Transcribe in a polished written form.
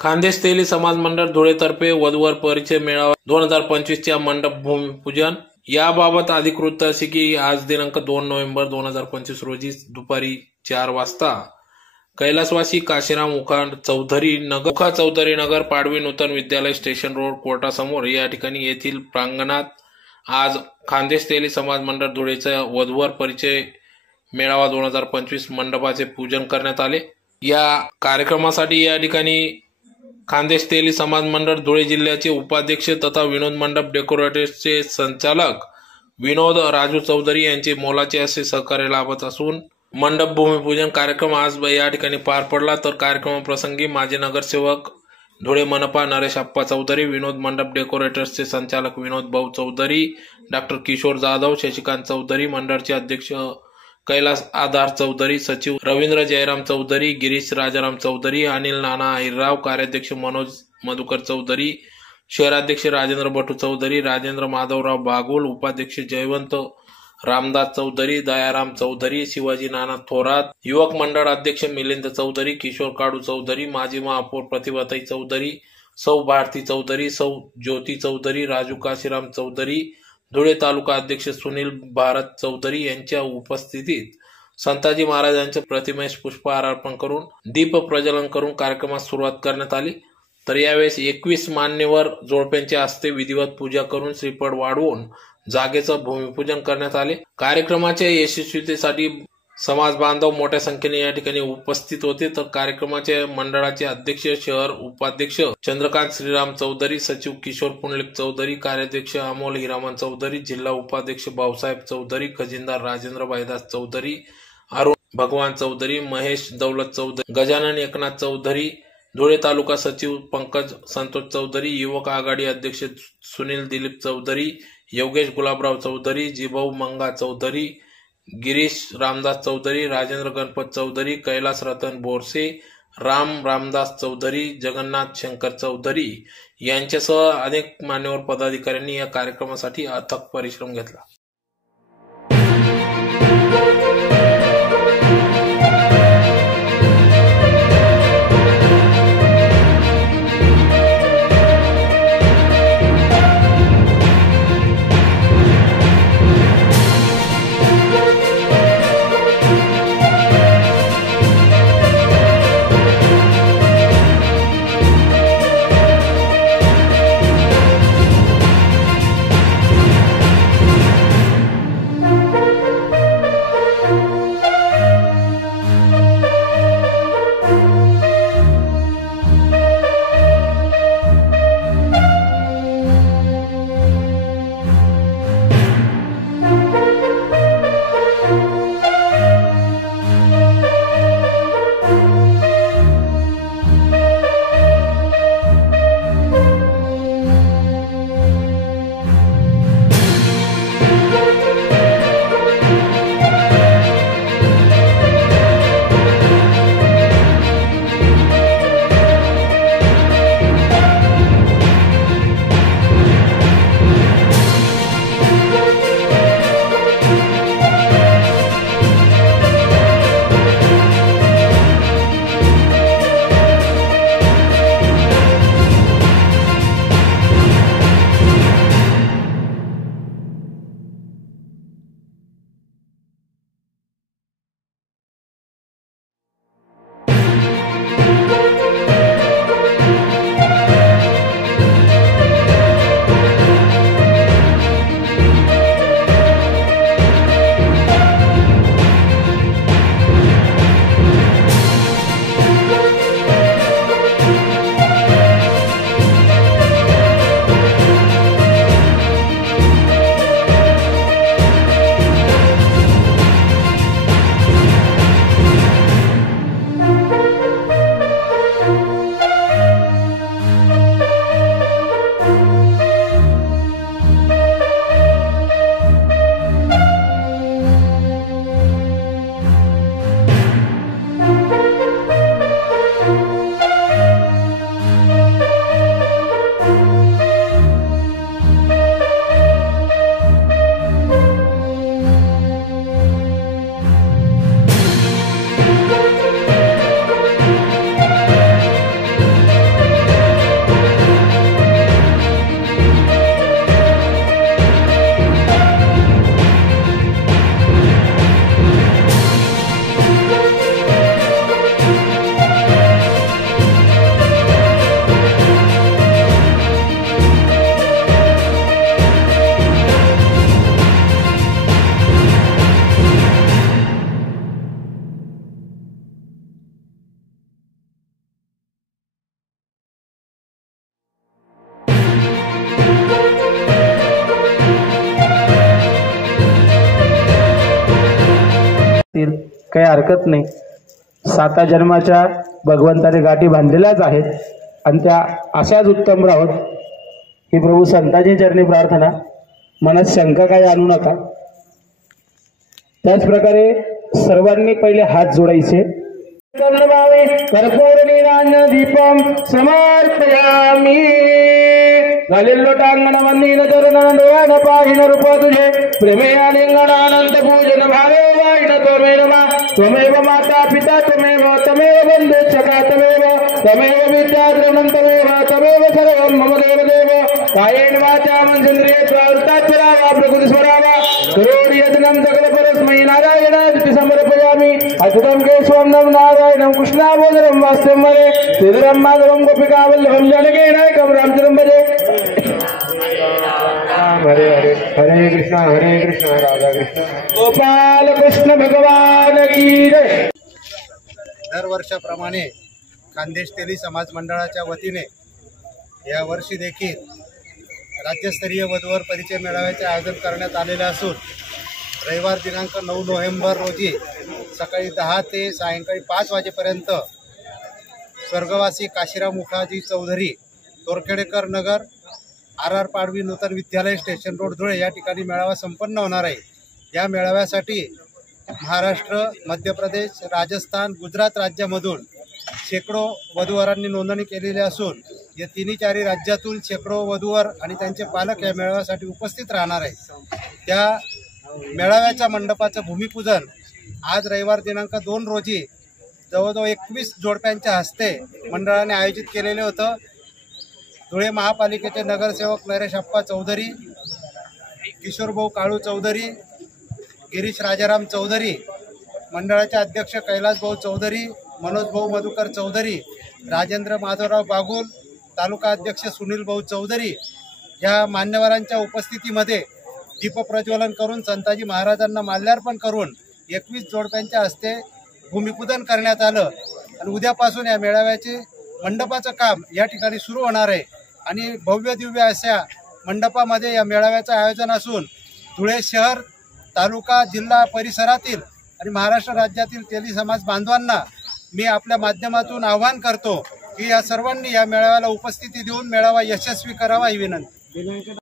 खान्देश तेली समाज मंडळ धुळेतर्फे वधूवर परिचय मेळावा 2025 च्या मंडप भूमिपूजन। याबाबत अधिकृत अशी की आज दिनांक 2 नोव्हेंबर 2025 रोजी दुपारी 4 वाजता कैलासवासी काशीराम उखा चौधरी नगर पाडवी नूतन विद्यालय स्टेशन रोड कोर्टासमोर या ठिकाणी येथील प्रांगणात आज खान्देश तेली समाज मंडळ धुळेचा वधूवर परिचय मेळावा 2025 मंडपाचे पूजन करण्यात आले। या कार्यक्रमासाठी या ठिकाणी खान्देश तेली समाज मंडळ धुळे जिल्ह्याचे उपाध्यक्ष तथा विनोद मंडप डेकोरेटर्सचे संचालक विनोद राजू चौधरी यांचे मोलाचे असे सहकार्य लाभत असून मंडप भूमिपूजन कार्यक्रम आज या ठिकाणी पार पडला। तर कार्यक्रमाप्रसंगी माजी नगरसेवक धुळे मनपा नरेश अप्पा चौधरी, विनोद मंडप डेकोरेटर्सचे संचालक विनोद भाऊ चौधरी, डॉक्टर किशोर जाधव, शशिकांत चौधरी, मंडळचे अध्यक्ष कैलास आधार चौधरी, सचिव रवींद्र जयराम चौधरी, गिरीश राजाराम चौधरी, अनिल नाना अहिरराव, कार्याध्यक्ष मनोज मधुकर चौधरी, शहराध्यक्ष राजेंद्र भटू चौधरी, राजेंद्र माधवराव बागुल, उपाध्यक्ष जयवंत रामदास चौधरी, दयाराम चौधरी, शिवाजी नाना थोरात, युवक मंडळ अध्यक्ष मिलिंद चौधरी, किशोर काडू चौधरी, माजी महापौर प्रतिभाताई चौधरी, सौ भारती चौधरी, सौ ज्योती चौधरी, राजू काशीराम चौधरी, धुळे तालुका अध्यक्ष सुनील भारत चौधरी यांच्या उपस्थितीत संताजी महाराजांच्या प्रतिमेस पुष्पहार अर्पण करून दीप प्रज्वलन करून कार्यक्रमास सुरुवात करण्यात आली। तर यावेळेस 21 मान्यवर जोडप्यांच्या हस्ते विधिवत पूजा करून श्रीफळ वाढवून जागेचं भूमिपूजन करण्यात आले। कार्यक्रमाच्या यशस्वीतेसाठी समाज बांधव मोठ्या संख्येने या ठिकाणी उपस्थित होते। तर कार्यक्रमाचे मंडळाचे अध्यक्ष शहर उपाध्यक्ष चंद्रकांत श्रीराम चौधरी, सचिव किशोर पुंडलिक चौधरी, कार्याध्यक्ष अमोल हिरामन चौधरी, जिल्हा उपाध्यक्ष भाऊसाहेब चौधरी, खजिनदार राजेंद्र भाईदास चौधरी, अरुण भगवान चौधरी, महेश दौलत चौधरी, गजानन एकनाथ चौधरी, धुळे तालुका सचिव पंकज संतोष चौधरी, युवक आघाडी अध्यक्ष सुनील दिलीप चौधरी, योगेश गुलाबराव चौधरी, जिभाऊ मंगा चौधरी, गिरीश रामदास चौधरी, राजेंद्र गणपत चौधरी, कैलास रतन बोरसे, रामदास चौधरी, जगन्नाथ शंकर चौधरी यांच्यासह अनेक मान्यवर पदाधिकाऱ्यांनी या कार्यक्रमासाठी अथक परिश्रम घेतला। काही हरकत नाही. 7 जन्माच्या भगवंताने गाठी बांधलेल्याच आहेत आणि त्या अशाच उत्तम राहोत ही प्रभू संतांची चरणी प्रार्थना. मनात शंका काही आणू नका. त्याचप्रकारे सर्वांनी पहिले हात जोडायचे. कर्पूर नीरांजन दीपम समर्पयामी. झालेल लोटांगण वंदीन चरण डोळ्यान पाहिन रूप तुझे प्रेमे आलिंगन आनंद पूजन भावे वाईन त्वमेव माता पिता तमेव बंधु सखा तमेव विद्या द्रवणं तमेव सर्वं मम देवदेव. कायेन वाचा मनसेन्द्रिये प्रवृत्तात्मना प्रकृती स्वरावा करोडि यत्नं सकल परस्मै नारायणाय समर्पयामि. अच्युतं केशवं नम नारायणं कृष्णाबोधरं वास्तं वरे श्रीधरं माधवं गोपिकावल्लभं जानकी नायकं रामचन्द्रं भजे. हरे हरे हरे कृष्ण राधा कृष्ण गोपाल कृष्ण भगवान की जय. दरवर्षाप्रमाणे खानदेश तेली समाज मंडळाच्या वतीने या वर्षी देखील राज्यस्तरीय वधूवर परिचय मेळाव्याचे आयोजन करण्यात आलेले असून रविवार दिनांक 9 नोव्हेंबर रोजी सकाळी 10 ते सायंकाळी 5 वाजेपर्यंत स्वर्गवासी काशीराम मुखाजी चौधरी तोरखेडेकर नगर RR पाडवी नूतन विद्यालय स्टेशन रोड धुळे या ठिकाणी मेळावा संपन्न होणार आहे. या मेळाव्यासाठी महाराष्ट्र, मध्य प्रदेश, राजस्थान, गुजरात राज्यामधून शेकडो वधूवरांनी नोंदणी केलेली असून या 3-4 राज्यातून शेकडो वधूवर आणि त्यांचे पालक या मेळाव्यासाठी उपस्थित राहणार आहेत. त्या मेळाव्याच्या मंडपाचं भूमिपूजन आज रविवार दिनांक 2 रोजी जवळजवळ 21 जोडप्यांच्या हस्ते मंडळाने आयोजित केलेले होतं. धुळे महापालिकेचे नगरसेवक नरेश अप्पा चौधरी, किशोरभाऊ काळू चौधरी, गिरीश राजाराम चौधरी, मंडळाचे अध्यक्ष कैलासभाऊ चौधरी, मनोजभाऊ मधुकर चौधरी, राजेंद्र माधवराव बागुल, तालुका अध्यक्ष सुनील भाऊ चौधरी या मान्यवरांच्या उपस्थितीमध्ये दीपप्रज्वलन करून संताजी महाराजांना माल्यार्पण करून 21 जोडप्यांच्या हस्ते भूमिपूजन करण्यात आलं. आणि उद्यापासून या मेळाव्याचे मंडपाचं काम या ठिकाणी सुरू होणार आहे आणि भव्य दिव्य अशा मंडपामध्ये या मेळाव्याचं आयोजन असून धुळे शहर, तालुका, जिल्हा परिसरातील आणि महाराष्ट्र राज्यातील तेली समाज बांधवांना मी आपल्या माध्यमातून आवाहन करतो की या सर्वांनी या मेळाव्याला उपस्थिती देऊन मेळावा यशस्वी करावा ही विनंती.